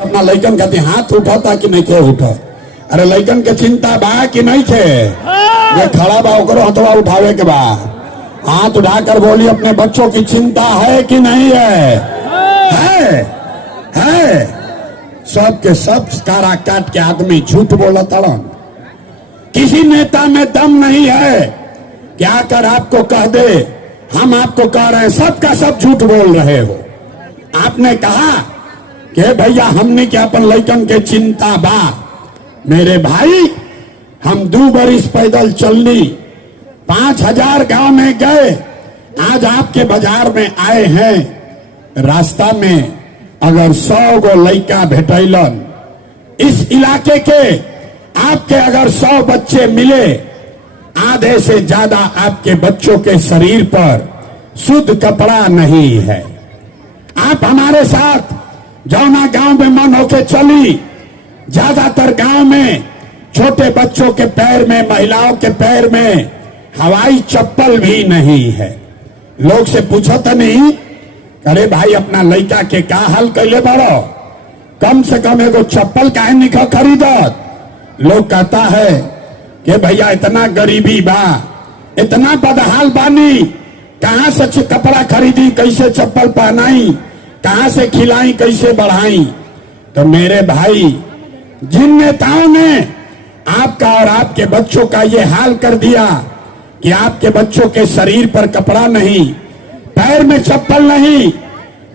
अपना लइकन कहते हाथ उठाता कि नहीं के उठा। अरे लइकन के चिंता बा कि नहीं थे ये खड़ा बा ओकरो हथवा उठावे के बा। हाथ उठाकर बोली अपने बच्चों की चिंता है कि नहीं है। सब के सब कारा काट के आदमी झूठ बोला तड़न। किसी नेता में दम नहीं है क्या कर आपको कह दे हम आपको कह रहे हैं सबका सब झूठ बोल रहे हो। आपने कहा कि भैया हमने क्या अपन लइकन के चिंता बा। मेरे भाई हम 2 बरिस पैदल चलनी 5000 गांव में गए। आज आपके बाजार में आए हैं रास्ता में अगर 100 गो लइका भेटैलन इस इलाके के आपके अगर 100 बच्चे मिले आधे से ज्यादा आपके बच्चों के शरीर पर शुद्ध कपड़ा नहीं है। आप हमारे साथ जौना गांव में मन होके चली ज्यादातर गांव में छोटे बच्चों के पैर में महिलाओं के पैर में हवाई चप्पल भी नहीं है। लोग से पूछो तो नहीं अरे भाई अपना लड़का के का हाल कैले बड़ो कम से कम एगो चप्पल काहे निकल खरीदत। लोग कहता है कि भैया इतना गरीबी बा इतना बदहाल बानी कहां से कपड़ा खरीदी कैसे चप्पल पहनाई कहां से खिलाई कैसे बढ़ाई। तो मेरे भाई जिन नेताओं ने आपका और आपके बच्चों का ये हाल कर दिया कि आपके बच्चों के शरीर पर कपड़ा नहीं पैर में चप्पल नहीं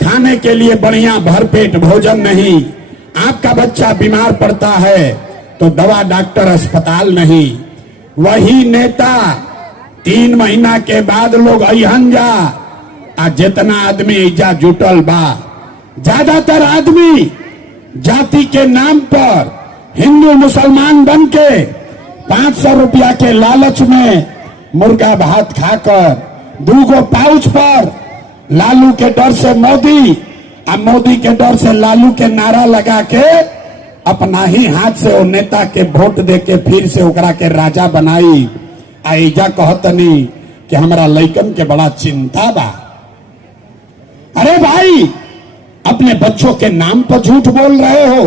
खाने के लिए बढ़िया भरपेट भोजन नहीं आपका बच्चा बीमार पड़ता है तो दवा डॉक्टर अस्पताल नहीं। वही नेता 3 महीना के बाद लोग अहन जा आज जितना आदमी इजा जुटल बा ज्यादातर आदमी जाति के नाम पर हिंदू मुसलमान बन के 500 रुपया के लालच में मुर्गा भात खाकर 2 गो पाउच पर लालू के डर से मोदी और मोदी के डर से लालू के नारा लगा के अपना ही हाथ से वो नेता के वोट दे के फिर से ओकरा के राजा बनाई। आइजा कहतनी कि हमारा लइकन के बड़ा चिंता बा। अरे भाई अपने बच्चों के नाम पर झूठ बोल रहे हो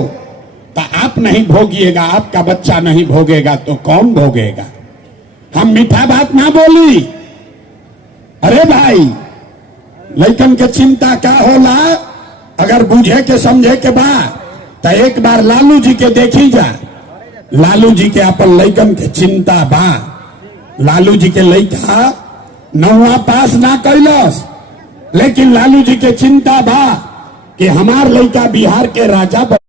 तो आप नहीं भोगिएगा आपका बच्चा नहीं भोगेगा तो कौन भोगेगा। हम मीठा बात ना बोली। अरे भाई लइकन के चिंता क्या होला अगर बुझे के समझे के बा तो एक बार लालू जी के देखी जा। लालू जी के अपन लइकन के चिंता बा। लालू जी के लइका 9वां पास ना कैलस लेकिन लालू जी के चिंता बा कि हमार लइका बिहार के राजा